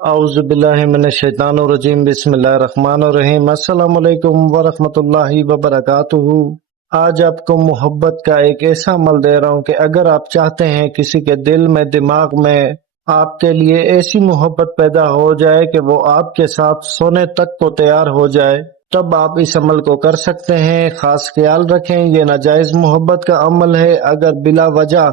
औज़ु बिल्लाहि मिनश्शैतानिर्रजीम बिस्मिल्लाहिर्रहमानिर्रहीम अस्सलामु अलैकुम वरहमतुल्लाहि वबरकातुहू। आज आपको मोहब्बत का एक ऐसा अमल दे रहा हूँ कि अगर आप चाहते हैं किसी के दिल में दिमाग में आपके लिए ऐसी मोहब्बत पैदा हो जाए कि वो आपके साथ सोने तक को तैयार हो जाए, तब आप इस अमल को कर सकते हैं। खास ख्याल रखें, ये नाजायज मोहब्बत का अमल है। अगर बिला वजह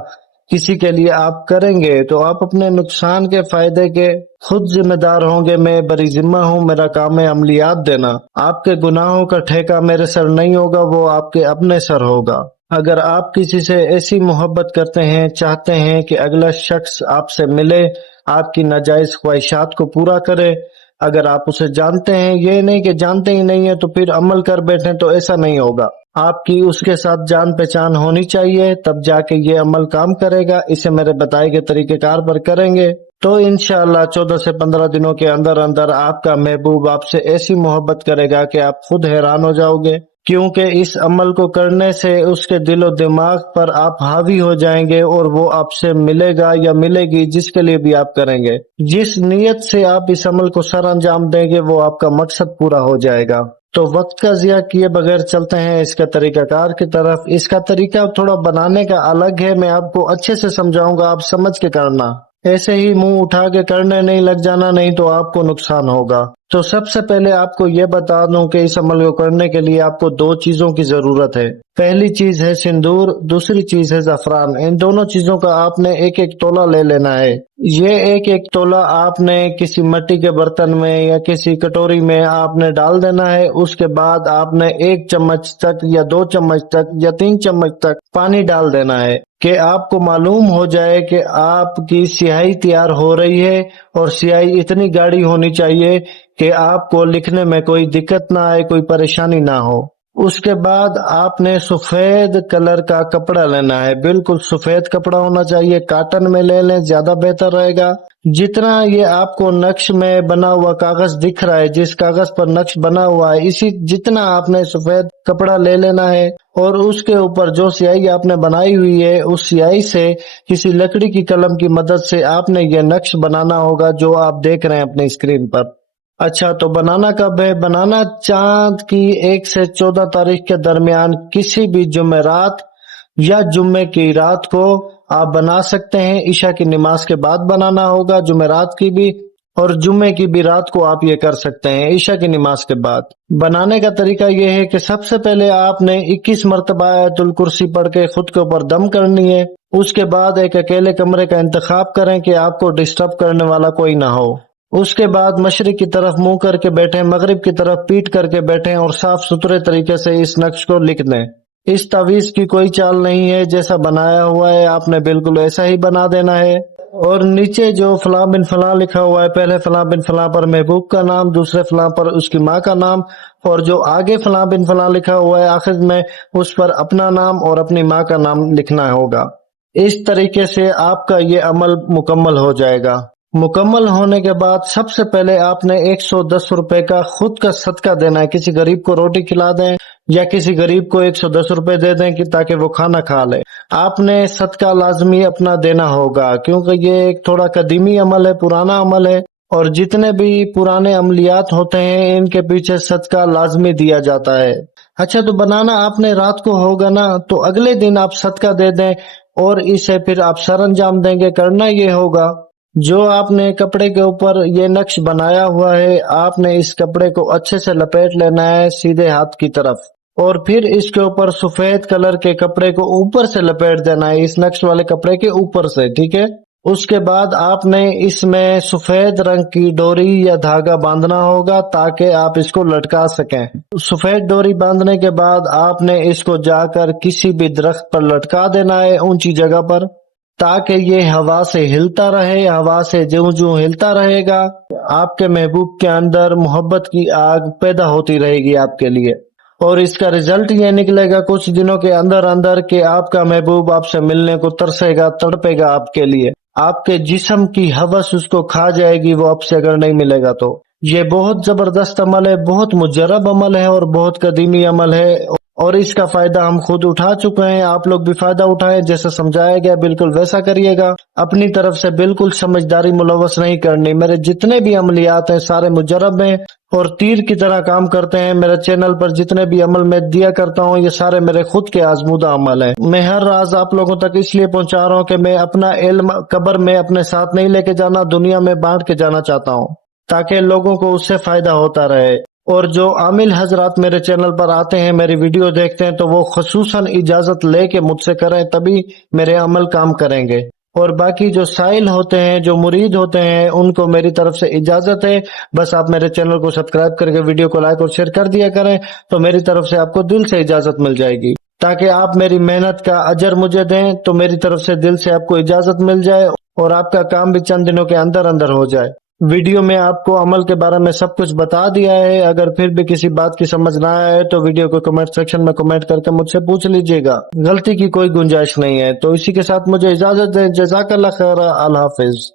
किसी के लिए आप करेंगे तो आप अपने नुकसान के फायदे के खुद जिम्मेदार होंगे। मैं बरी जिम्मा हूँ, मेरा काम है अमलियात देना। आपके गुनाहों का ठेका मेरे सर नहीं होगा, वो आपके अपने सर होगा। अगर आप किसी से ऐसी मोहब्बत करते हैं, चाहते हैं कि अगला शख्स आपसे मिले, आपकी नाजायज ख्वाहिशात को पूरा करे, अगर आप उसे जानते हैं, ये नहीं कि जानते ही नहीं है तो फिर अमल कर बैठे, तो ऐसा नहीं होगा। आपकी उसके साथ जान पहचान होनी चाहिए, तब जाके ये अमल काम करेगा। इसे मेरे बताए गए तरीकेकार पर करेंगे तो इंशाअल्लाह 14 से 15 दिनों के अंदर अंदर आपका महबूब आपसे ऐसी मोहब्बत करेगा कि आप खुद हैरान हो जाओगे। क्योंकि इस अमल को करने से उसके दिलो दिमाग पर आप हावी हो जाएंगे और वो आपसे मिलेगा या मिलेगी, जिसके लिए भी आप करेंगे। जिस नीयत से आप इस अमल को सर अंजाम देंगे, वो आपका मकसद पूरा हो जाएगा। तो वक्त का ज़िया किए बगैर चलते हैं इसका तरीकाकार की तरफ। इसका तरीका थोड़ा बनाने का अलग है, मैं आपको अच्छे से समझाऊंगा, आप समझ के करना। ऐसे ही मुंह उठा के करने नहीं लग जाना, नहीं तो आपको नुकसान होगा। तो सबसे पहले आपको ये बता दूं कि इस अमल को करने के लिए आपको 2 चीजों की जरूरत है। पहली चीज है सिंदूर, दूसरी चीज है ज़फ़रान। इन दोनों चीजों का आपने एक एक तोला ले लेना है। ये एक एक तोला आपने किसी मिट्टी के बर्तन में या किसी कटोरी में आपने डाल देना है। उसके बाद आपने 1 चम्मच तक या 2 चम्मच तक या 3 चम्मच तक पानी डाल देना है कि आपको मालूम हो जाए कि आपकी स्याही तैयार हो रही है। और स्याही इतनी गाढ़ी होनी चाहिए कि आपको लिखने में कोई दिक्कत ना आए, कोई परेशानी ना हो। उसके बाद आपने सफेद कलर का कपड़ा लेना है, बिल्कुल सफेद कपड़ा होना चाहिए। कॉटन में ले लें, ज्यादा बेहतर रहेगा। जितना ये आपको नक्श में बना हुआ कागज दिख रहा है, जिस कागज पर नक्श बना हुआ है, इसी जितना आपने सफेद कपड़ा ले लेना है। और उसके ऊपर जो स्याही आपने बनाई हुई है, उस स्याही से किसी लकड़ी की कलम की मदद से आपने ये नक्श बनाना होगा, जो आप देख रहे हैं अपनी स्क्रीन पर। अच्छा, तो बनाना कब है? बनाना चांद की 1 से 14 तारीख के दरमियान किसी भी जुमेरात या जुम्मे की रात को आप बना सकते हैं। ईशा की नमाज के बाद बनाना होगा, जुमेरात की भी और जुम्मे की भी रात को आप ये कर सकते हैं, ईशा की नमाज के बाद। बनाने का तरीका ये है कि सबसे पहले आपने 21 मरतबा आयतुल कुर्सी पढ़ के खुद के ऊपर दम करनी है। उसके बाद एक अकेले कमरे का इंतखाब करें कि आपको डिस्टर्ब करने वाला कोई ना हो। उसके बाद मशरिक की तरफ मुंह करके बैठें, मगरिब की तरफ पीठ करके बैठें और साफ सुथरे तरीके से इस नक्श को लिख दें। इस तावीज की कोई चाल नहीं है, जैसा बनाया हुआ है आपने बिल्कुल ऐसा ही बना देना है। और नीचे जो फलां बिन फलां लिखा हुआ है, पहले फलां बिन फलां पर महबूब का नाम, दूसरे फलां पर उसकी माँ का नाम, और जो आगे फलां बिन फलां लिखा हुआ है आखिर में, उस पर अपना नाम और अपनी माँ का नाम लिखना होगा। इस तरीके से आपका ये अमल मुकम्मल हो जाएगा। मुकम्मल होने के बाद सबसे पहले आपने 110 रुपए का खुद का सदका देना है। किसी गरीब को रोटी खिला दें या किसी गरीब को 110 रुपए दे दें कि ताकि वो खाना खा ले। आपने सदका लाजमी अपना देना होगा, क्योंकि ये एक थोड़ा कदीमी अमल है, पुराना अमल है। और जितने भी पुराने अमलियात होते हैं, इनके पीछे सदका लाजमी दिया जाता है। अच्छा, तो बनाना आपने रात को होगा ना, तो अगले दिन आप सदका दे दें और इसे फिर आप सर अंजाम देंगे। करना ये होगा, जो आपने कपड़े के ऊपर ये नक्श बनाया हुआ है, आपने इस कपड़े को अच्छे से लपेट लेना है सीधे हाथ की तरफ, और फिर इसके ऊपर सफेद कलर के कपड़े को ऊपर से लपेट देना है, इस नक्श वाले कपड़े के ऊपर से, ठीक है। उसके बाद आपने इसमें सफेद रंग की डोरी या धागा बांधना होगा ताकि आप इसको लटका सकें। सफेद डोरी बांधने के बाद आपने इसको जाकर किसी भी दरख्त पर लटका देना है, ऊंची जगह पर, ताकि ये हवा से हिलता रहे। हवा से ज्यों ज्यों हिलता रहेगा, आपके महबूब के अंदर मोहब्बत की आग पैदा होती रहेगी आपके लिए। और इसका रिजल्ट ये निकलेगा कुछ दिनों के अंदर अंदर कि आपका महबूब आपसे मिलने को तरसेगा, तड़पेगा आपके लिए। आपके जिस्म की हवस उसको खा जाएगी, वो आपसे अगर नहीं मिलेगा तो। ये बहुत जबरदस्त अमल है, बहुत मुजर्रब अमल है और बहुत कदीमी अमल है। اور اس کا فائدہ ہم خود اٹھا چکے ہیں. آپ لوگ بھی فائدہ اٹھائیں. جیسا سمجھایا گیا بالکل ویسا کریے گا. اپنی طرف سے بالکل سمجھداری ملوث نہیں کرنی. میرے جتنے بھی عملیات ہیں سارے مجرب ہیں اور تیر کی طرح کام کرتے ہیں. میرے چینل پر جتنے بھی عمل میں دیا کرتا ہوں یہ سارے میرے خود کے آزمودہ عمل ہیں. میں ہر راز آپ لوگوں تک اس لیے پہنچا رہا ہوں کہ میں اپنا علم قبر میں اپنے ساتھ نہیں لے کے جانا، دنیا میں بانٹ کے جانا چاہتا ہوں تاکہ لوگوں کو اس سے فائدہ ہوتا رہے. اور جو عامل حضرات میرے چینل پر آتے ہیں میری ویڈیو دیکھتے ہیں تو وہ خصوصاً اجازت لے کے مجھ سے کریں تبھی میرے عمل کام کریں گے. اور باقی جو سائل ہوتے ہیں جو مرید ہوتے ہیں ان کو میری طرف سے اجازت ہے. بس آپ میرے چینل کو سبسکرائب کر کے ویڈیو کو لائک اور شیئر کر دیا کریں تو میری طرف سے آپ کو دل سے اجازت مل جائے گی تاکہ آپ میری محنت کا اجر مجھے دیں. تو میری طرف سے دل سے آپ کو اجازت مل جائے اور آپ کا کام بھی چند دنوں کے اندر اندر ہو جائے. ویڈیو میں آپ کو عمل کے بارے میں سب کچھ بتا دیا ہے. اگر پھر بھی کسی بات کی سمجھ نہ آئے تو ویڈیو کو کمنٹ سیکشن میں کمنٹ کر کے مجھ سے پوچھ لیجئے گا. غلطی کی کوئی گنجائش نہیں ہے. تو اسی کے ساتھ مجھے اجازت دیں. جزاک اللہ خیر. اللہ حافظ.